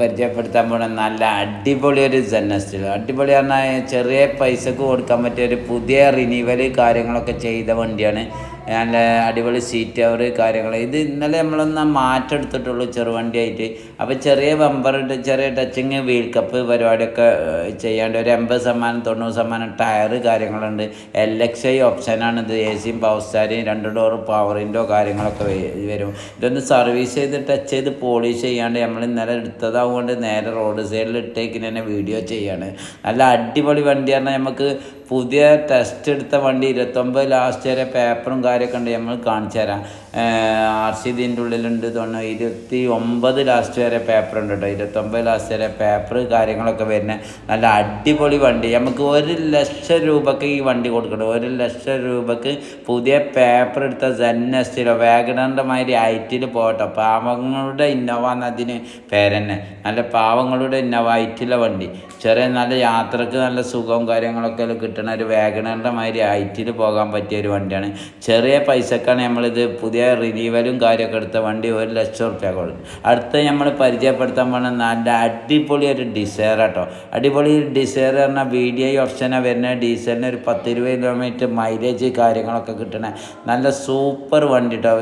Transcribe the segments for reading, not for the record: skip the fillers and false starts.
പരിചയപ്പെടുത്താൻ പോണ നല്ല അടിപൊളി ഒരു ജനസ്റ്റിൽ അടിപൊളി പറഞ്ഞാൽ ചെറിയ പൈസക്ക് കൊടുക്കാൻ പറ്റിയ ഒരു പുതിയ റിന്യൂവൽ കാര്യങ്ങളൊക്കെ ചെയ്ത വണ്ടിയാണ്. നല്ല അടിപൊളി സീറ്റ് കവർ കാര്യങ്ങൾ. ഇത് ഇന്നലെ നമ്മളൊന്ന് മാറ്റെടുത്തിട്ടുള്ളൂ ചെറുവണ്ടിയായിട്ട്. അപ്പോൾ ചെറിയ ബമ്പർ ചെറിയ ടച്ചിങ് വീൽ കപ്പ് പരിപാടിയൊക്കെ ചെയ്യാണ്ട് ഒരു 80% 90% ടയർ കാര്യങ്ങളുണ്ട്. LXI ഓപ്ഷനാണിത്. AC power steering 2 door power window കാര്യങ്ങളൊക്കെ വരും. ഇതൊന്ന് സർവീസ് ചെയ്ത് ടച്ച് ചെയ്ത് പോളിഷ് ചെയ്യാണ്ട് നമ്മൾ ഇന്നലെ എടുത്തതാവുകൊണ്ട് നേരെ റോഡ് സൈഡിൽ ഇട്ടേക്കിന് തന്നെ വീഡിയോ ചെയ്യാണ്. നല്ല അടിപൊളി വണ്ടിയാണ്. നമുക്ക് പുതിയ ടെസ്റ്റ് എടുത്ത വണ്ടി 29 ലാസ്റ്റ് വരെ പേപ്പറും കാര്യമൊക്കെ ഉണ്ട്. നമ്മൾ കാണിച്ചു തരാം. RC ഇതിൻ്റെ ഉള്ളിലുണ്ട് തോന്നുന്നു. 29 ലാസ്റ്റ് വരെ പേപ്പർ ഉണ്ട് കേട്ടോ. 29 ലാസ്റ്റ് വരെ പേപ്പർ കാര്യങ്ങളൊക്കെ വരുന്ന നല്ല അടിപൊളി വണ്ടി. നമുക്ക് 1 ലക്ഷം രൂപക്ക് ഈ വണ്ടി കൊടുക്കണം. 1 ലക്ഷം രൂപക്ക് പുതിയ പേപ്പർ എടുത്ത ZS വാഗണറിൻ്റെ മാതിരി ഐറ്റിൽ പോകട്ടോ. പാവങ്ങളുടെ ഇന്നോവ എന്നതിന് പേരെന്നെ. നല്ല പാവങ്ങളുടെ ഇന്നോവ ഐറ്റിലെ വണ്ടി. ചെറിയ നല്ല യാത്രക്ക് നല്ല സുഖവും കാര്യങ്ങളൊക്കെ കിട്ടുന്ന ഒരു വാഗണറിൻ്റെ മാതിരി ഐറ്റിൽ പോകാൻ പറ്റിയ ഒരു വണ്ടിയാണ്. ചെറിയ പൈസക്കാണ് നമ്മളിത് പുതിയ റിന്യൂവലും കാര്യമൊക്കെ എടുത്ത വണ്ടി. 1 ലക്ഷം റുപ്യ കൊടുക്കും. അടുത്ത് നമ്മൾ പരിചയപ്പെടുത്താൻ പോകുന്ന നല്ല അടിപൊളി ഒരു ഡിസയർ കേട്ടോ. അടിപൊളി ഡിസയർ പറഞ്ഞാൽ VDI ഓപ്ഷനാണ് വരുന്നത്. ഡീസലിന് ഒരു 10-20 കിലോമീറ്റർ മൈലേജ് കാര്യങ്ങളൊക്കെ കിട്ടണ നല്ല സൂപ്പർ വണ്ടി കേട്ടോ.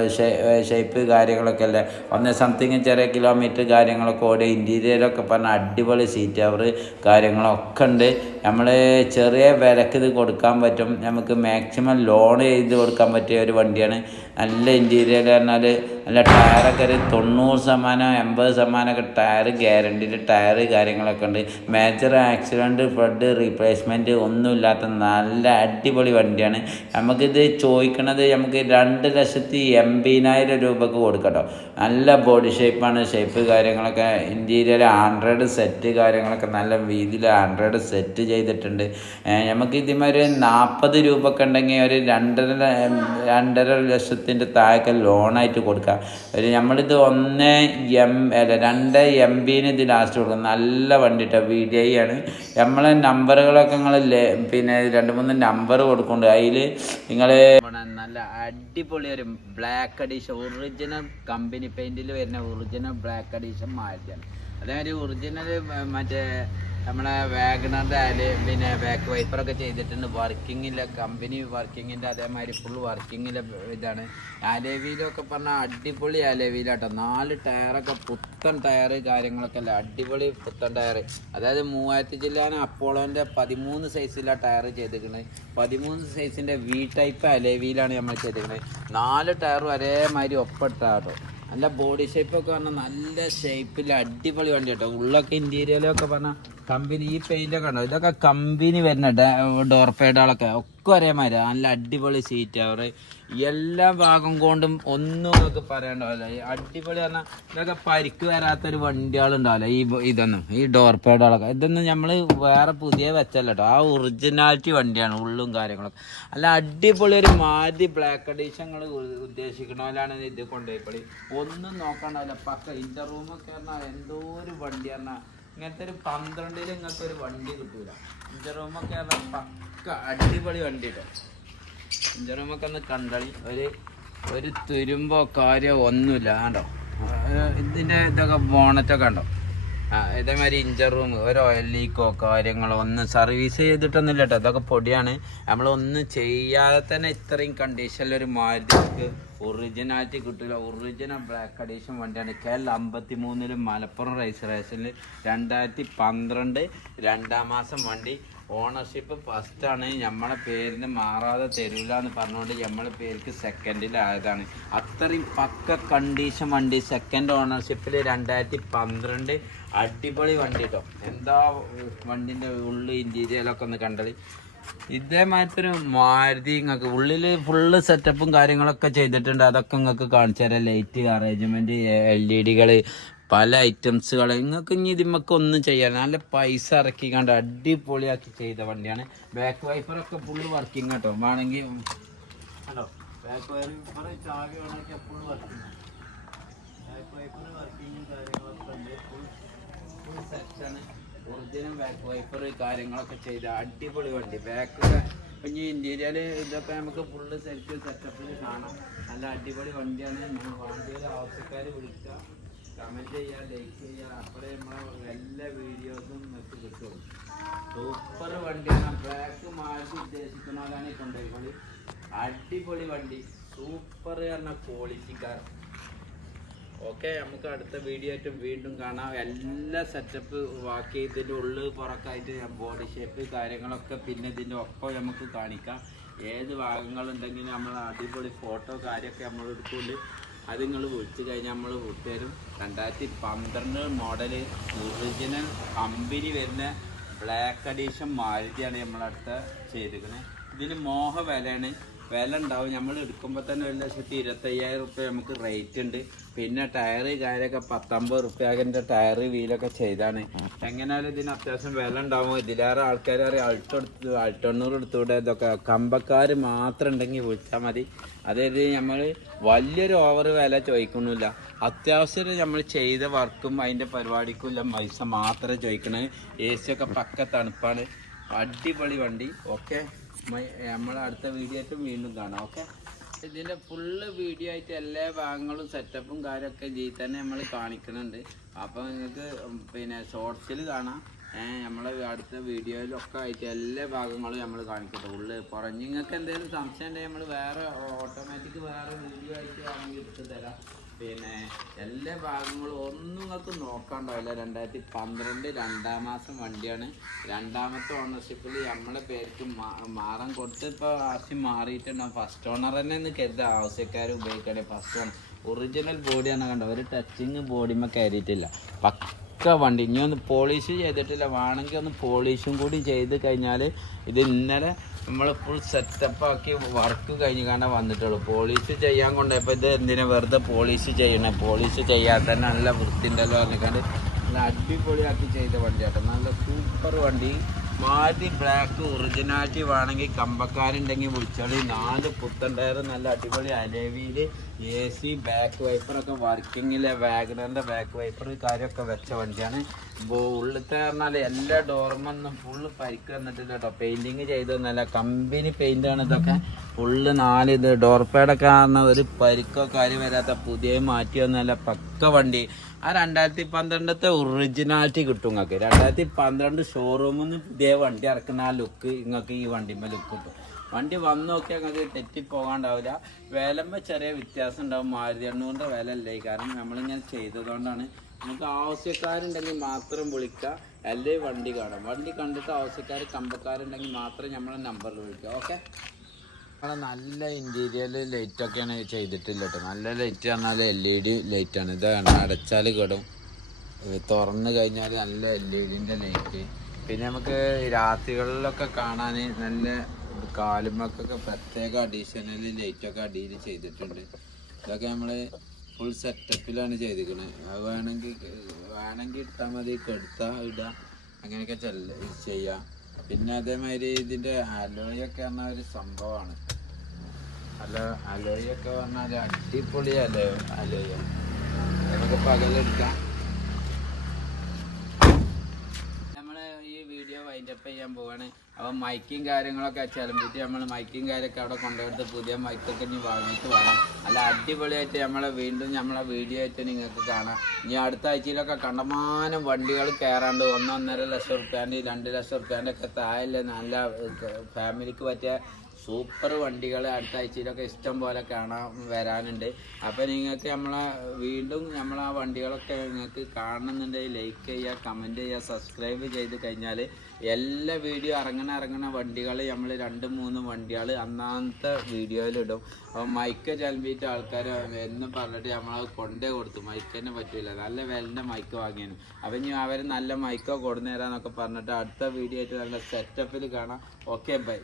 ഷേപ്പ് കാര്യങ്ങളൊക്കെ അല്ലേ. 1 ചെറിയ കിലോമീറ്റർ കാര്യങ്ങളൊക്കെ ഓടി. ഇൻറ്റീരിയറൊക്കെ പറഞ്ഞാൽ അടിപൊളി സീറ്റ് കവർ കാര്യങ്ങളൊക്കെ ഉണ്ട്. നമ്മൾ ചെറിയ വിലക്ക് ഇത് കൊടുക്കാൻ പറ്റും. നമുക്ക് മാക്സിമം ലോൺ ചെയ്ത് കൊടുക്കാൻ പറ്റിയ ഒരു വണ്ടിയാണ്. നല്ല ഇൻറ്റീരിയർ പറഞ്ഞാൽ നല്ല ടയറൊക്കെ ഒരു 90% 80% ടയർ ഗ്യാരണ്ടീഡ് ടയർ കാര്യങ്ങളൊക്കെ ഉണ്ട്. മേജർ ആക്സിഡൻറ്റ് ഫ്ലഡ് റീപ്ലേസ്മെൻറ്റ് ഒന്നുമില്ലാത്ത നല്ല അടിപൊളി വണ്ടിയാണ്. നമുക്കിത് ചോദിക്കണത് നമുക്ക് 2,80,000 രൂപക്ക് കൊടുക്കട്ടോ. നല്ല ബോഡി ഷേപ്പാണ്. ഷേപ്പ് കാര്യങ്ങളൊക്കെ ഇൻറ്റീരിയർ ആൻഡ്രോയിഡ് സെറ്റ് കാര്യങ്ങളൊക്കെ നല്ല രീതിയിൽ ആൻഡ്രോയിഡ് സെറ്റ് ചെയ്തിട്ടുണ്ട്. നമുക്ക് ഇതിന്മേൽ 40 രൂപയൊക്കെ ഉണ്ടെങ്കിൽ ഒരു 2.5 ലക്ഷത്തിൻ്റെ താഴെ ലോണായിട്ട് കൊടുക്കാം. നമ്മളിത് 2 MB ഇത് ലാസ്റ്റ് കൊടുക്കും. നല്ല വണ്ടി കേട്ടോ. VDI ആണ്. നമ്മളെ നമ്പറുകളൊക്കെ നിങ്ങൾ പിന്നെ 2-3 നമ്പർ കൊടുക്കുന്നുണ്ട്. അതിൽ നിങ്ങൾ നല്ല അടിപൊളി ഒരു ബ്ലാക്ക് അഡീഷൻ ഒറിജിനൽ കമ്പനി പെയിൻറ്റിൽ വരുന്ന ഒറിജിനൽ ബ്ലാക്ക് അഡീഷൻ മാറ്റിയാണ്. അതേമാതിരി ഒറിജിനൽ മറ്റേ നമ്മളെ വാഗണറിൻ്റെ പിന്നെ ബാക്ക് വൈപ്പറൊക്കെ ചെയ്തിട്ടുണ്ട്. വർക്കിങ്ങില്ല കമ്പനി വർക്കിങ്ങിൻ്റെ അതേമാതിരി ഫുൾ വർക്കിങ്ങിലെ ഇതാണ്. അലവിയിലൊക്കെ പറഞ്ഞാൽ അടിപൊളി അലവിയിലാട്ടോ. 4 ടയറൊക്കെ പുത്തൻ ടയർ കാര്യങ്ങളൊക്കെ അല്ല. അടിപൊളി പുത്തൻ ടയർ. അതായത് 3000 ജില്ലാന് അപ്പോളോൻ്റെ 13 സൈസിലാണ് ടയർ ചെയ്തിരിക്കുന്നത്. 13 സൈസിൻ്റെ V ടൈപ്പ് അലവിയിലാണ് നമ്മൾ ചെയ്തിരിക്കുന്നത്. 4 ടയറും ഒരേമാതിരി ഒപ്പിട്ടാട്ടോ. നല്ല ബോഡി ഷേപ്പൊക്കെ പറഞ്ഞാൽ നല്ല ഷേപ്പിൽ അടിപൊളി വണ്ടി കേട്ടോ. ഉള്ളൊക്കെ ഇൻറ്റീരിയലൊക്കെ പറഞ്ഞാൽ കമ്പനി ഈ പെയിൻ്റൊക്കെ ഉണ്ടോ. ഇതൊക്കെ കമ്പനി വരുന്ന ഡോർ പേഡുകളൊക്കെ ഒക്കെ ഒരേമാതിരി നല്ല അടിപൊളി സീറ്റ് അവർ. എല്ലാ ഭാഗം കൊണ്ടും ഒന്നും നമുക്ക് പറയണ്ടാവില്ല. അടിപൊളി പറഞ്ഞാൽ ഇതൊക്കെ പരിക്ക് വരാത്തൊരു വണ്ടികളുണ്ടാവില്ല. ഇതൊന്നും ഈ ഡോർ പേഡുകളൊക്കെ ഇതൊന്നും നമ്മൾ വേറെ പുതിയ വെച്ചല്ല കേട്ടോ. ആ ഒറിജിനാലിറ്റി വണ്ടിയാണ്. ഉള്ളും കാര്യങ്ങളൊക്കെ അല്ല അടിപൊളി ഒരു മാറ്റി ബ്ലാക്ക് അഡീഷങ്ങൾ ഉദ്ദേശിക്കണോലാണ് ഇത് കൊണ്ടുപോയി ഒന്നും നോക്കണ്ടാവില്ല. പക്ക ഇൻ്റർ റൂമൊക്കെ പറഞ്ഞാൽ എന്തോ ഒരു വണ്ടി പറഞ്ഞാൽ ഇങ്ങനത്തെ ഒരു 12 ഇങ്ങനത്തെ ഒരു വണ്ടി കിട്ടൂല. ഇൻ്റർ റൂമൊക്കെ പറഞ്ഞാൽ പക്ക അടിപൊളി വണ്ടി കേട്ടോ. ഇൻ്റർ റൂമൊക്കെ ഒന്ന് കണ്ടളി. ഒരു തുരുമ്പോ കാര്യമോ ഒന്നുമില്ല കണ്ടോ. ഇതിൻ്റെ ഇതൊക്കെ ബോണറ്റൊക്കെ കണ്ടോ. ഇതേമാതിരി ഇഞ്ചർ റൂം ഒരു ഓയിൽ ലീക്കോ കാര്യങ്ങളോ ഒന്നും സർവീസ് ചെയ്തിട്ടൊന്നുമില്ല കേട്ടോ. ഇതൊക്കെ പൊടിയാണ്. നമ്മളൊന്നും ചെയ്യാതെ തന്നെ ഇത്രയും കണ്ടീഷനിലൊരു മാരുതിക്ക് ഒറിജിനാലിറ്റി കിട്ടില്ല. ഒറിജിനൽ ബ്ലാക്ക് അഡീഷൻ വണ്ടിയാണ്. KL 53 മലപ്പുറം രജിസ്ട്രേഷനിൽ 2012 2-ാം മാസം വണ്ടി. ഓണർഷിപ്പ് ഫസ്റ്റാണ്. നമ്മളെ പേരിന് മാറാതെ തരില്ല എന്ന് പറഞ്ഞുകൊണ്ട് നമ്മളെ പേർക്ക് സെക്കൻഡിലായതാണ്. അത്രയും പക്ക കണ്ടീഷൻ വണ്ടി. സെക്കൻഡ് ഓണർഷിപ്പിൽ 2012 അടിപൊളി വണ്ടി കേട്ടോ. എന്താ വണ്ടിൻ്റെ ഉള്ളിൽ ഇൻറ്റീരിയലൊക്കെ ഒന്ന് കണ്ടത്. ഇതേമാതിരി മാരുതി നിങ്ങൾക്ക് ഉള്ളിൽ ഫുള്ള് സെറ്റപ്പും കാര്യങ്ങളൊക്കെ ചെയ്തിട്ടുണ്ട്. അതൊക്കെ നിങ്ങൾക്ക് കാണിച്ചു തരാം. ലൈറ്റ് അറേഞ്ച്മെൻറ്റ് LED പല ഐറ്റംസുകൾ നിങ്ങൾക്ക് ഇനി ഇതിമൊക്കെ ഒന്നും ചെയ്യാൻ നല്ല പൈസ ഇറക്കി കണ്ട് അടിപൊളിയാക്കി ചെയ്ത വണ്ടിയാണ്. ബാക്ക് വൈപ്പറൊക്കെ ഫുള്ള് വർക്കിംഗ് കേട്ടോ. വേണമെങ്കിൽ ഹലോ ബാക്ക് വൈപ്പർ ചാവി വേണമെങ്കിൽ എപ്പോഴും വർക്കിംഗ്. ബാക്ക് വൈപ്പർ വർക്കിങ്ങും കാര്യങ്ങളൊക്കെ ഉണ്ട്. ഫുൾ സെറ്റാണ്. ഒറിജിനൽ ബാക്ക് വൈപ്പർ കാര്യങ്ങളൊക്കെ ചെയ്ത അടിപൊളി വണ്ടി. ബാക്കൊക്കെ ഇനി ഇൻറ്റീരിയർ ഇതൊക്കെ നമുക്ക് ഫുള്ള് സെറ്റപ്പിൽ കാണാം. നല്ല അടിപൊളി വണ്ടിയാണ്. വണ്ടിയുടെ ആവശ്യക്കാർ വിളിക്കുക. കമൻറ്റ് ചെയ്യുക, ലൈക്ക് ചെയ്യുക. അപ്പോഴേ നമ്മളെ എല്ലാ വീഡിയോസും നിങ്ങൾക്ക് കിട്ടും. സൂപ്പർ വണ്ടിയാണ്. ബ്ലാക്ക് മാറ്റി ഉദ്ദേശിക്കുന്നവരാണ് കൊണ്ടുപോയി. അടിപൊളി വണ്ടി, സൂപ്പർ പറഞ്ഞ ക്വാളിറ്റിക്കാർ. ഓക്കെ, നമുക്ക് അടുത്ത വീഡിയോ ആയിട്ട് വീണ്ടും കാണാം. എല്ലാ സെറ്റപ്പ് ബാക്കി ഇതിൻ്റെ ഉള്ളിൽ പുറക്കായിട്ട് ബോഡി ഷേപ്പ് കാര്യങ്ങളൊക്കെ പിന്നെ ഇതിൻ്റെ ഒപ്പം നമുക്ക് കാണിക്കാം. ഏത് ഭാഗങ്ങളുണ്ടെങ്കിലും നമ്മൾ അടിപൊളി ഫോട്ടോ കാര്യമൊക്കെ നമ്മൾ എടുത്തുകൊണ്ട് അത് നിങ്ങൾ വിളിച്ചു കഴിഞ്ഞാൽ നമ്മൾ വിട്ടുതരും. 2012 മോഡല് ഒറിജിനൽ കമ്പനി വരുന്ന ബ്ലാക്ക് എഡിഷൻ മാരുതിയാണ് നമ്മളടുത്ത് ചെയ്തിരിക്കുന്നത്. ഇതിന് മോഹ വിലയാണ്. വില ഉണ്ടാവും. നമ്മൾ എടുക്കുമ്പോൾ തന്നെ 1,25,000 റുപ്യ നമുക്ക് റേറ്റ് ഉണ്ട്. പിന്നെ ടയറ് കാര്യമൊക്കെ 19 റുപ്യൻ്റെ ടയറ് വീലൊക്കെ ചെയ്താണ്. എങ്ങനെയാലും ഇതിന് അത്യാവശ്യം വില ഉണ്ടാവും. ഇതിലേറെ ആൾക്കാർ അറിയാം അൾട്ടണ്ണൂറ് എടുത്തുകൂടെ. ഇതൊക്കെ കമ്പക്കാർ മാത്രം ഉണ്ടെങ്കിൽ വിളിച്ചാൽ മതി. അതായത് നമ്മൾ വലിയൊരു ഓവർ വില ചോദിക്കണില്ല. അത്യാവശ്യം നമ്മൾ ചെയ്ത വർക്കും അതിൻ്റെ പരിപാടിക്കുള്ള പൈസ മാത്രമേ ചോദിക്കണേ. എ സി ഒക്കെ പക്ക തണുപ്പാണ്. അടിപൊളി വണ്ടി. ഓക്കെ, നമ്മൾ അടുത്ത വീഡിയോ ആയിട്ടും വീണ്ടും കാണാം. ഓക്കെ, ഇതിൻ്റെ ഫുള്ള് വീഡിയോ ആയിട്ട് എല്ലാ ഭാഗങ്ങളും സെറ്റപ്പും കാര്യമൊക്കെ ഇതിൽ തന്നെ നമ്മൾ കാണിക്കുന്നുണ്ട്. അപ്പോൾ നിങ്ങൾക്ക് പിന്നെ ഷോർട്സിൽ കാണാം. നമ്മളെ അടുത്ത വീഡിയോയിലൊക്കെ ആയിട്ട് എല്ലാ ഭാഗങ്ങളും നമ്മൾ കാണിക്കട്ടെ. ഉള്ളിൽ പുറഞ്ഞ് നിങ്ങൾക്ക് എന്തെങ്കിലും സംശയം ഉണ്ടെങ്കിൽ നമ്മൾ വേറെ ഓട്ടോമാറ്റിക് വേറെ വീഡിയോ ആയിട്ട് വേണമെങ്കിൽ എടുത്ത് തരാം. പിന്നെ എല്ലാ ഭാഗങ്ങളും ഒന്നും നിങ്ങൾക്ക് നോക്കാണ്ടാവില്ല. 2012 2-ാം മാസം വണ്ടിയാണ്. 2ാമത്തെ ഓണർഷിപ്പിൽ നമ്മളെ പേർക്ക് മാറാൻ കൊടുത്ത് ഇപ്പോൾ ആവശ്യം മാറിയിട്ടുണ്ടാവും. ഫസ്റ്റ് ഓണർ തന്നെ ഒന്ന് കരുതുക. ആവശ്യക്കാർ ഉപയോഗിക്കണേ. ഫസ്റ്റ് ഓണർ ഒറിജിനൽ ബോഡിയാണ് കണ്ടത്. ഒരു ടച്ചിങ് ബോഡിമേ കയറിയിട്ടില്ല. പക്ക വണ്ടി. ഇനി ഒന്ന് പോളിഷ് ചെയ്തിട്ടില്ല. വേണമെങ്കിൽ ഒന്ന് പോളിഷും കൂടി ചെയ്ത് കഴിഞ്ഞാൽ ഇത് ഇന്നലെ നമ്മൾ ഫുൾ സെറ്റപ്പാക്കി വർക്ക് കഴിഞ്ഞ് കാണാൻ വന്നിട്ടുള്ളൂ. പോളിഷ് ചെയ്യാൻ കൊണ്ടുപോയപ്പോൾ ഇത് എന്തിനാ വെറുതെ പോളിഷ് ചെയ്യണേ, പോളിഷ് ചെയ്യാതെ തന്നെ നല്ല വൃത്തിയുണ്ടല്ലോ പറഞ്ഞിട്ട് നല്ല അടിപൊളിയാക്കി ചെയ്ത വണ്ടിയാട്ടോ. നല്ല സൂപ്പർ വണ്ടി. മാരുതി ബ്ലാക്ക് ഒറിജിനാലിറ്റി വേണമെങ്കിൽ കമ്പക്കാരുണ്ടെങ്കിൽ വിളിച്ചോളി. 4 പുത്തൻ ടയർ നല്ല അടിപൊളി അലോയില് AC ബാക്ക് വൈപ്പറൊക്കെ വർക്കിങ്ങിലെ വാഗണറിൻ്റെ ബാക്ക് വൈപ്പർ കാര്യമൊക്കെ വെച്ച വണ്ടിയാണ്. ഉള്ളിലത്തെ പറഞ്ഞാൽ എല്ലാ ഡോർമൊന്നും ഫുള്ള് പരിക്ക് വന്നിട്ടില്ല കേട്ടോ. പെയിൻറ്റിങ് ചെയ്തൊന്നുമല്ല, കമ്പനി പെയിൻ്റാണ് ഇതൊക്കെ. ഫുള്ള് 4 ഇത് ഡോർ പാഡൊക്കെ കാരണം ഒരു പരിക്കോ കാര്യം വരാത്ത പുതിയ മാറ്റിയൊന്നുമല്ല. പക്ക വണ്ടി. ആ 2012 ഒറിജിനാലിറ്റി കിട്ടും നിങ്ങൾക്ക്. 2012 ഷോറൂമിൽ നിന്ന് പുതിയ വണ്ടി ഇറക്കുന്ന ആ ലുക്ക് നിങ്ങൾക്ക് ഈ വണ്ടിമ്മ ലുക്ക് കിട്ടും. വണ്ടി വന്ന് നോക്കിയാൽ നിങ്ങൾക്ക് തെറ്റിപ്പോകാണ്ടാവില്ല. വിലമ്പ ചെറിയ വ്യത്യാസം ഉണ്ടാവും. മാരുതി 800 വില അല്ലേ, കാരണം നമ്മളിങ്ങനെ ചെയ്തതുകൊണ്ടാണ്. നമുക്ക് ആവശ്യക്കാരുണ്ടെങ്കിൽ മാത്രം വിളിക്കുക, അല്ലെങ്കിൽ വണ്ടി കാണാം. വണ്ടി കണ്ടിട്ട് ആവശ്യക്കാർ കമ്പക്കാരുണ്ടെങ്കിൽ മാത്രം നമ്മളെ നമ്പറിൽ വിളിക്കുക. ഓക്കെ, നമ്മളെ നല്ല ഇൻറ്റീരിയൽ ലൈറ്റൊക്കെയാണ് ചെയ്തിട്ടില്ല കേട്ടോ. നല്ല ലൈറ്റ് പറഞ്ഞാൽ LED ലൈറ്റാണ്. ഇതാണ് അടച്ചാൽ കിടും, തുറന്ന് കഴിഞ്ഞാൽ നല്ല LED ലൈറ്റ്. പിന്നെ നമുക്ക് രാത്രികളിലൊക്കെ കാണാൻ നല്ല കാലുമക്കൊക്കെ പ്രത്യേക അഡീഷണൽ ലൈറ്റൊക്കെ അടിയിൽ ചെയ്തിട്ടുണ്ട്. ഇതൊക്കെ നമ്മൾ ഫുൾ സെറ്റപ്പിലാണ് ചെയ്തിരിക്കുന്നത്. അത് വേണമെങ്കിൽ ഇട്ടാൽ മതി, കെടുത്താൽ ഇടുക, അങ്ങനെയൊക്കെ ചെയ്യാം. പിന്നെ അതേമാതിരി ഇതിൻ്റെ അലോയൊക്കെ പറഞ്ഞാൽ ഒരു സംഭവമാണ്. അലോയൊക്കെ പറഞ്ഞാൽ അടിപൊളി അലോയാണ്. നമുക്ക് പകലെടുക്കാം. ഈ വീഡിയോ വൈൻഡപ്പ് ചെയ്യാൻ പോവാണ്. അപ്പം മൈക്കും കാര്യങ്ങളൊക്കെ ചിലമ്പിട്ട് നമ്മൾ മൈക്കും കാര്യമൊക്കെ അവിടെ കൊണ്ടുപോയിട്ട് പുതിയ മൈക്കൊക്കെ ഇനി വാങ്ങിയിട്ട് വേണം. അല്ല അടിപൊളിയായിട്ട് വീണ്ടും നമ്മളെ വീഡിയോ ആയിട്ട് നിങ്ങൾക്ക് കാണാം. ഇനി അടുത്ത ആഴ്ചയിലൊക്കെ കണ്ടമാനം വണ്ടികൾ കയറാണ്ട് 1-1.5 ലക്ഷം റുപ്യാൻ്റെ 2 ലക്ഷം റുപ്യാൻ്റെ ഒക്കെ താഴെ നല്ല ഫാമിലിക്ക് പറ്റിയ സൂപ്പർ വണ്ടികൾ അടുത്ത ആഴ്ചയിലൊക്കെ ഇഷ്ടം പോലെ വരാനുണ്ട്. അപ്പോൾ നിങ്ങൾക്ക് വീണ്ടും നമ്മളാ വണ്ടികളൊക്കെ നിങ്ങൾക്ക് കാണുന്നുണ്ടെങ്കിൽ ലൈക്ക് ചെയ്യുക, കമൻറ്റ് ചെയ്യുക, സബ്സ്ക്രൈബ് ചെയ്ത് കഴിഞ്ഞാൽ എല്ലാ വീഡിയോ ഇറങ്ങണ വണ്ടികൾ നമ്മൾ 2-3 വണ്ടികൾ അന്നാമത്തെ വീഡിയോയിലിടും. അപ്പോൾ മൈക്ക് ചലമ്പിയിട്ട് ആൾക്കാർ എന്ന് പറഞ്ഞിട്ട് നമ്മളത് കൊണ്ടേ കൊടുത്തു. മൈക്ക് തന്നെ പറ്റില്ല, നല്ല വിലൻ്റെ മൈക്ക് വാങ്ങിയാണ്. അപ്പം ഇനി അവർ നല്ല മൈക്കോ കൊടുന്നു തരാമെന്നൊക്കെ പറഞ്ഞിട്ട് അടുത്ത വീഡിയോ ആയിട്ട് നല്ല സെറ്റപ്പിൽ കാണാം. Okay, by.